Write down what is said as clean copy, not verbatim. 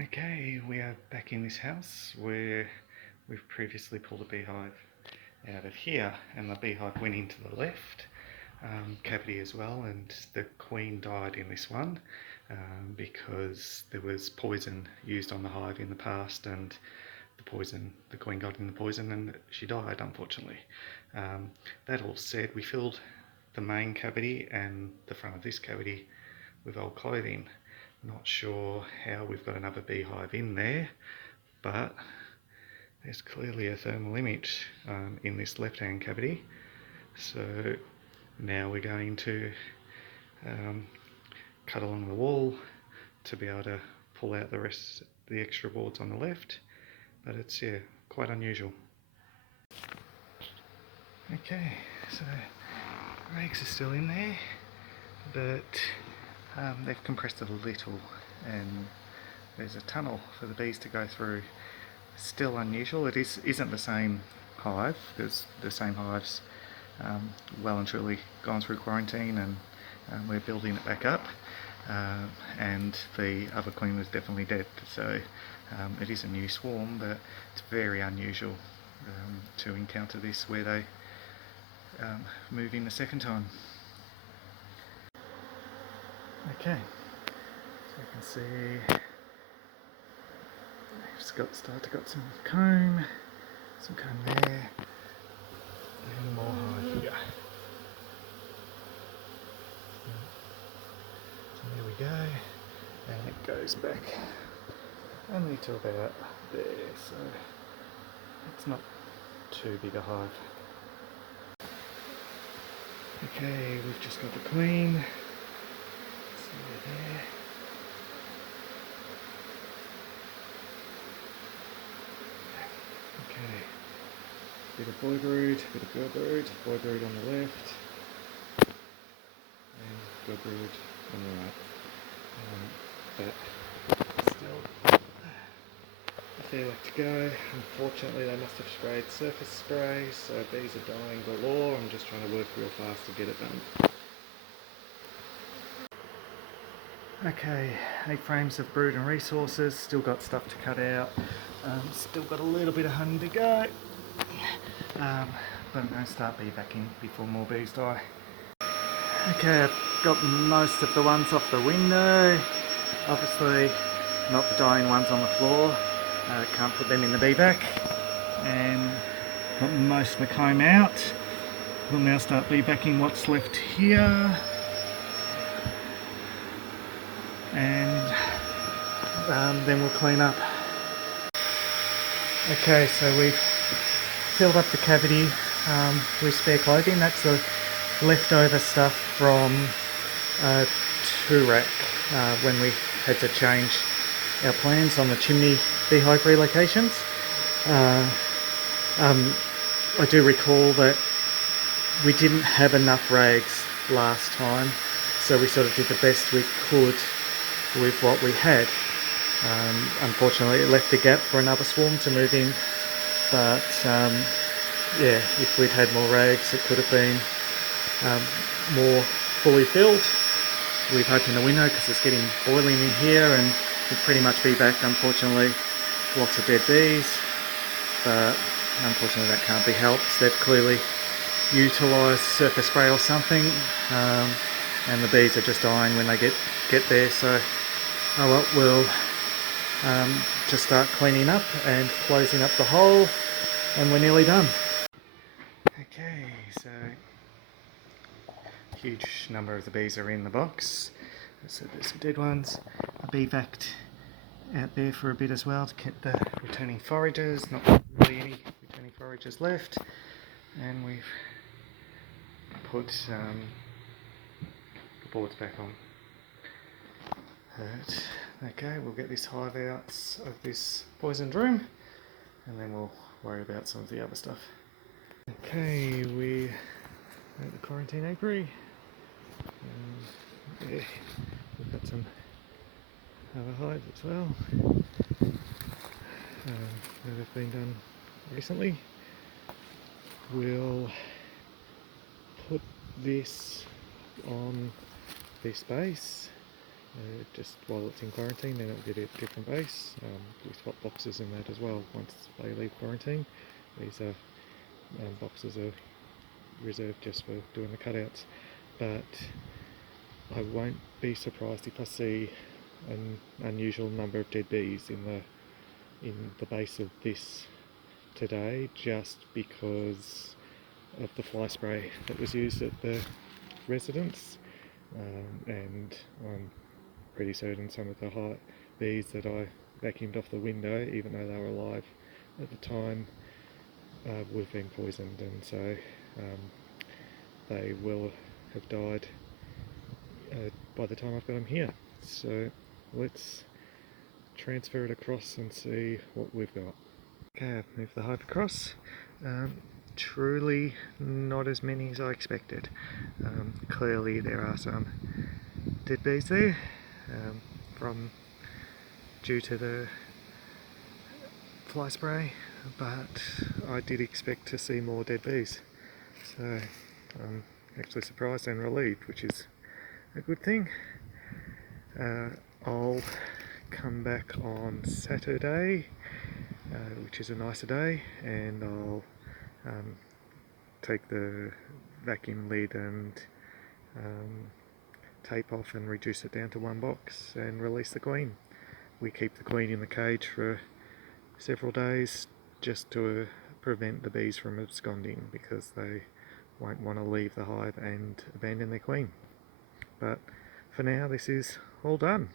Okay, we are back in this house where we've previously pulled a beehive out of here, and the beehive went into the left cavity as well, and the queen died in this one because there was poison used on the hive in the past, and the queen got in the poison and she died, unfortunately. That all said, we filled the main cavity and the front of this cavity with old clothing. Not sure how we've got another beehive in there, but there's clearly a thermal image in this left-hand cavity. So now we're going to cut along the wall to be able to pull out the extra boards on the left, but it's quite unusual. Okay, so rags are still in there, but they've compressed it a little, and there's a tunnel for the bees to go through. Still unusual. It isn't the same hive, because the same hive's well and truly gone through quarantine, and we're building it back up, and the other queen was definitely dead, so it is a new swarm, but it's very unusual to encounter this where they move in the second time. Okay, so you can see they've got some comb there, and more hive here. So there we go, and it goes back only to about there, so it's not too big a hive. Okay, we've just got the queen. See her there. Okay, bit of boy brood, bit of girl brood. Boy brood on the left, and girl brood on the right. But still a fair way to go. Unfortunately, they must have sprayed surface spray, so bees are dying galore. I'm just trying to work real fast to get it done. Okay, 8 frames of brood and resources, still got stuff to cut out, still got a little bit of honey to go, but I'm going to start bee vacuuming before more bees die. Okay, I've got most of the ones off the window, obviously not the dying ones on the floor, can't put them in the bee vac, and got most of the comb out. We'll now start bee vacuuming what's left here. And then we'll clean up. Okay, so we've filled up the cavity with spare clothing. That's the leftover stuff from Turak when we had to change our plans on the chimney beehive relocations. I do recall that we didn't have enough rags last time, so we sort of did the best we could with what we had. Unfortunately, it left a gap for another swarm to move in, but yeah, if we'd had more rags, it could have been more fully filled. We've opened the window because it's getting boiling in here, and we'll pretty much be back. Unfortunately, lots of dead bees, but unfortunately that can't be helped. They've clearly utilised surface spray or something, and the bees are just dying when they get there, so oh well, we'll just start cleaning up and closing up the hole, and we're nearly done. Okay, so huge number of the bees are in the box, so there's some dead ones. I bee vac'd out there for a bit as well to keep the returning foragers, not really any returning foragers left, and we've put the boards back on. Right. Okay, we'll get this hive out of this poisoned room, and then we'll worry about some of the other stuff. Okay, we're at the quarantine apiary. Yeah, we've got some other hives as well that have been done recently. We'll put this on this base, just while it's in quarantine. Then it'll get a different base. We swap boxes in that as well once they leave quarantine. These are boxes are reserved just for doing the cutouts, but I won't be surprised if I see an unusual number of dead bees in the base of this today, just because of the fly spray that was used at the residence, and I'm pretty certain some of the bees that I vacuumed off the window, even though they were alive at the time, would have been poisoned, and so they will have died by the time I've got them here. So let's transfer it across and see what we've got. Okay, I've moved the hive across. Truly not as many as I expected. Clearly there are some dead bees there, due to the fly spray, but I did expect to see more dead bees. So I'm actually surprised and relieved, which is a good thing. I'll come back on Saturday, which is a nicer day, and I'll take the vacuum lid and tape off and reduce it down to one box and release the queen. We keep the queen in the cage for several days just to prevent the bees from absconding, because they won't want to leave the hive and abandon their queen. But for now, this is all done.